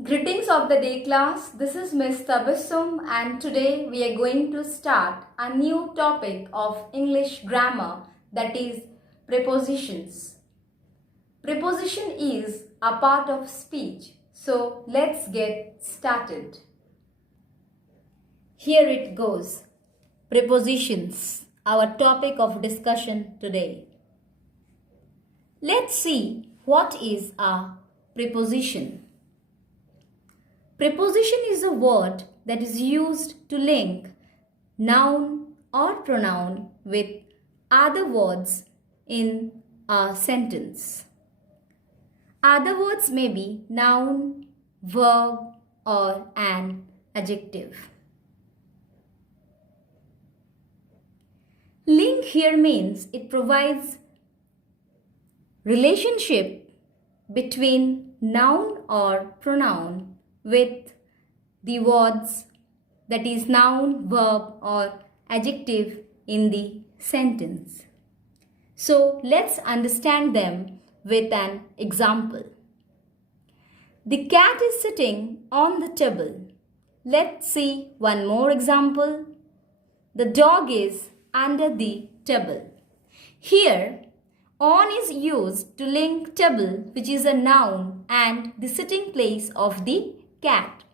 Greetings of the day class, this is Miss Tabassum and today we are going to start a new topic of English grammar, that is prepositions. Preposition is a part of speech, so let's get started. Here it goes. Prepositions, our topic of discussion today. Let's see what is a preposition. Preposition is a word that is used to link noun or pronoun with other words in a sentence. Other words may be noun, verb, or an adjective. Link here means it provides relationship between noun or pronoun with the words, that is noun, verb or adjective in the sentence. So let's understand them with an example. The cat is sitting on the table. Let's see one more example. The dog is under the table. Here, on is used to link table, which is a noun, and the sitting place of the cat.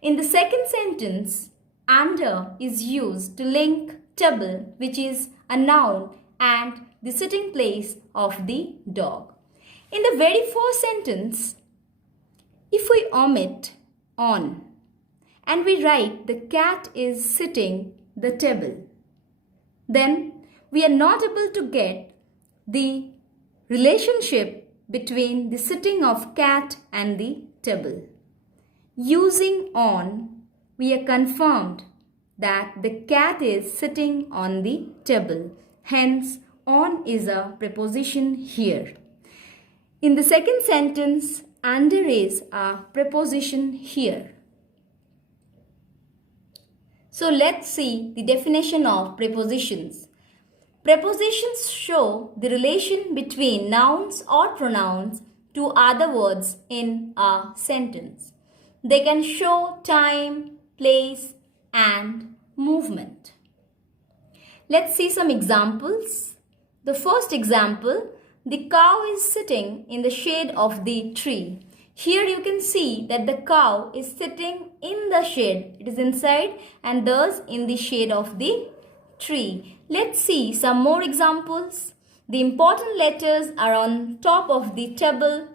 In the second sentence, under is used to link table, which is a noun, and the sitting place of the dog. In the very first sentence, if we omit on and we write the cat is sitting the table, then we are not able to get the relationship between the sitting of cat and the table. Using on, we are confirmed that the cat is sitting on the table. Hence, on is a preposition here. In the second sentence, under is a preposition here. So let's see the definition of prepositions. Prepositions show the relation between nouns or pronouns to other words in a sentence. They can show time, place, and movement. Let's see some examples. The first example, the cow is sitting in the shade of the tree. Here you can see that the cow is sitting in the shade. It is inside and thus in the shade of the tree. Let's see some more examples. The important letters are on top of the table.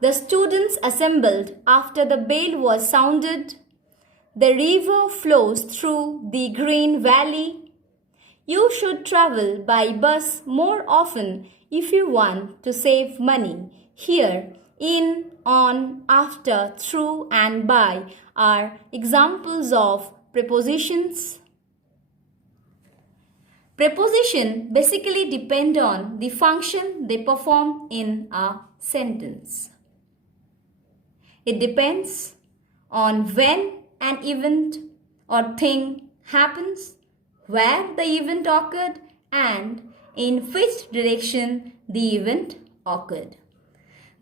The students assembled after the bell was sounded. The river flows through the green valley. You should travel by bus more often if you want to save money. Here, in, on, after, through and by are examples of prepositions. Prepositions basically depend on the function they perform in a sentence. It depends on when an event or thing happens, where the event occurred, and in which direction the event occurred.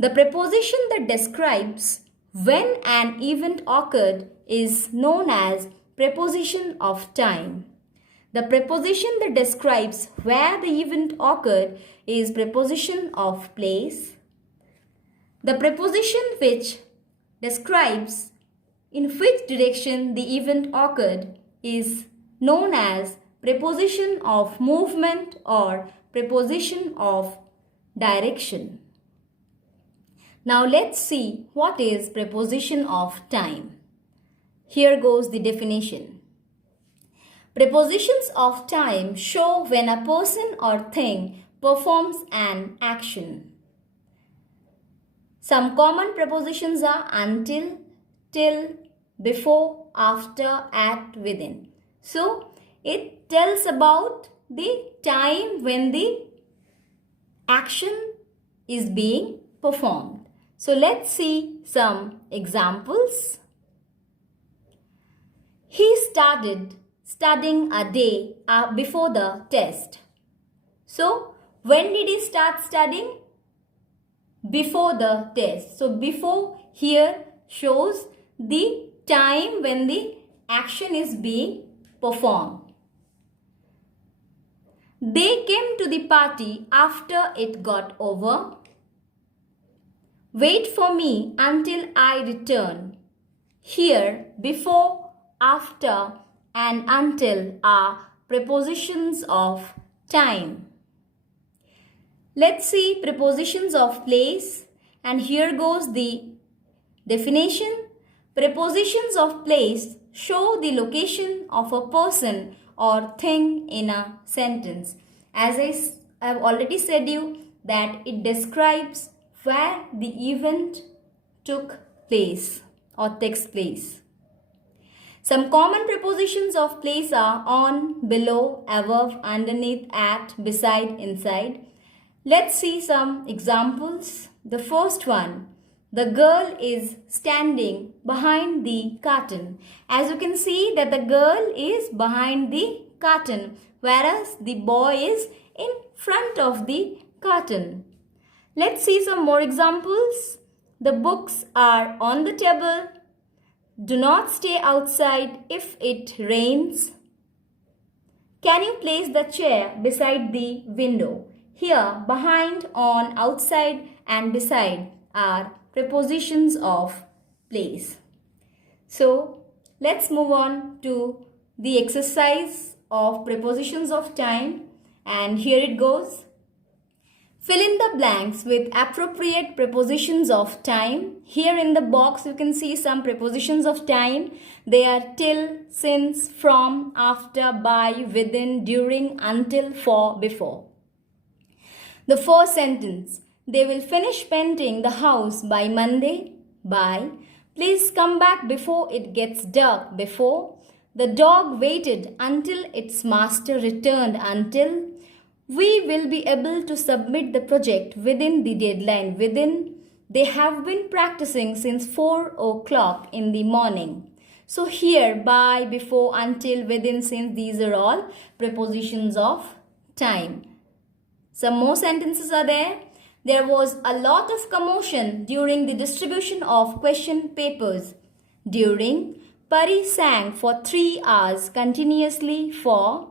The preposition that describes when an event occurred is known as preposition of time. The preposition that describes where the event occurred is preposition of place. The preposition which describes in which direction the event occurred is known as preposition of movement or preposition of direction. Now let's see what is preposition of time. Here goes the definition. Prepositions of time show when a person or thing performs an action. Some common prepositions are until, till, before, after, at, within. So, it tells about the time when the action is being performed. So, let's see some examples. He started studying a day before the test. So, when did he start studying? Before the test. So, before here shows the time when the action is being performed. They came to the party after it got over. Wait for me until I return. Here, before, after, and until are prepositions of time. Let's see prepositions of place, and here goes the definition. Prepositions of place show the location of a person or thing in a sentence. As I have already said you that it describes where the event took place or takes place. Some common prepositions of place are on, below, above, underneath, at, beside, inside. Let's see some examples. The first one, the girl is standing behind the curtain. As you can see that the girl is behind the curtain, whereas the boy is in front of the curtain. Let's see some more examples. The books are on the table. Do not stay outside if it rains. Can you place the chair beside the window? Here, behind, on, outside and beside are prepositions of place. So, let's move on to the exercise of prepositions of time, and here it goes. Fill in the blanks with appropriate prepositions of time. Here in the box you can see some prepositions of time. They are till, since, from, after, by, within, during, until, for, before. The first sentence. They will finish painting the house by Monday. By. Please come back before it gets dark. Before. The dog waited until its master returned. Until. We will be able to submit the project within the deadline. Within. They have been practicing since 4 o'clock in the morning. So here, by, before, until, within, since, these are all prepositions of time. Some more sentences are there. There was a lot of commotion during the distribution of question papers. During, Pari sang for 3 hours continuously. For,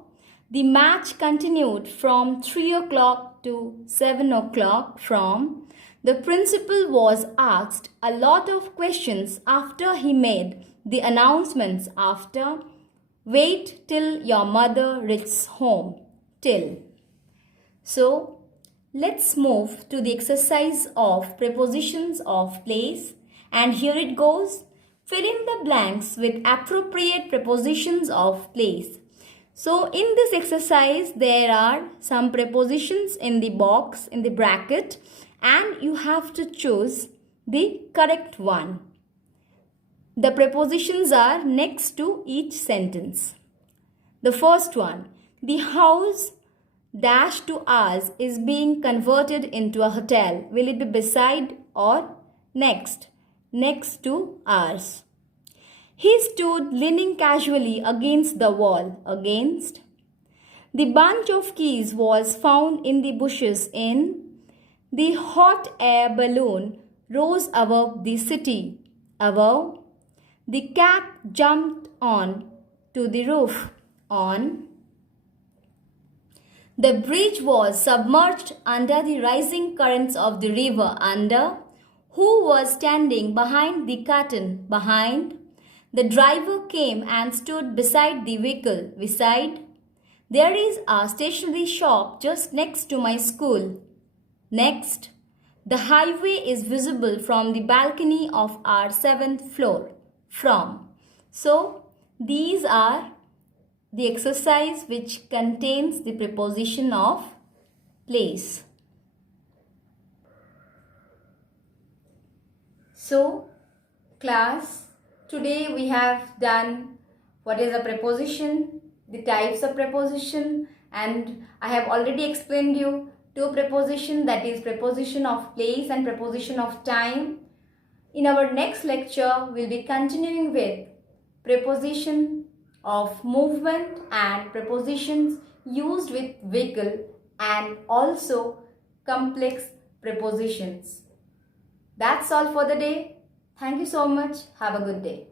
the match continued from 3 o'clock to 7 o'clock. From, the principal was asked a lot of questions after he made the announcements. After, wait till your mother reaches home. Till. So, let's move to the exercise of prepositions of place, and here it goes. Fill in the blanks with appropriate prepositions of place. So, in this exercise, there are some prepositions in the box, in the bracket, and you have to choose the correct one. The prepositions are next to each sentence. The first one, the house dash to ours is being converted into a hotel. Will it be beside or next? Next to ours. He stood leaning casually against the wall. Against. The bunch of keys was found in the bushes in. The hot air balloon rose above the city. Above. The cat jumped on to the roof. On. The bridge was submerged under the rising currents of the river. Under. Who was standing behind the curtain? Behind. The driver came and stood beside the vehicle. Beside. There is a stationery shop just next to my school. Next. The highway is visible from the balcony of our 7th floor. From. So, these are the exercise which contains the preposition of place. So, class, today we have done what is a preposition, the types of preposition, and I have already explained you 2 prepositions, that is preposition of place and preposition of time. In our next lecture, we will be continuing with preposition of movement and prepositions used with vehicle and also complex prepositions. That's all for the day. Thank you so much. Have a good day.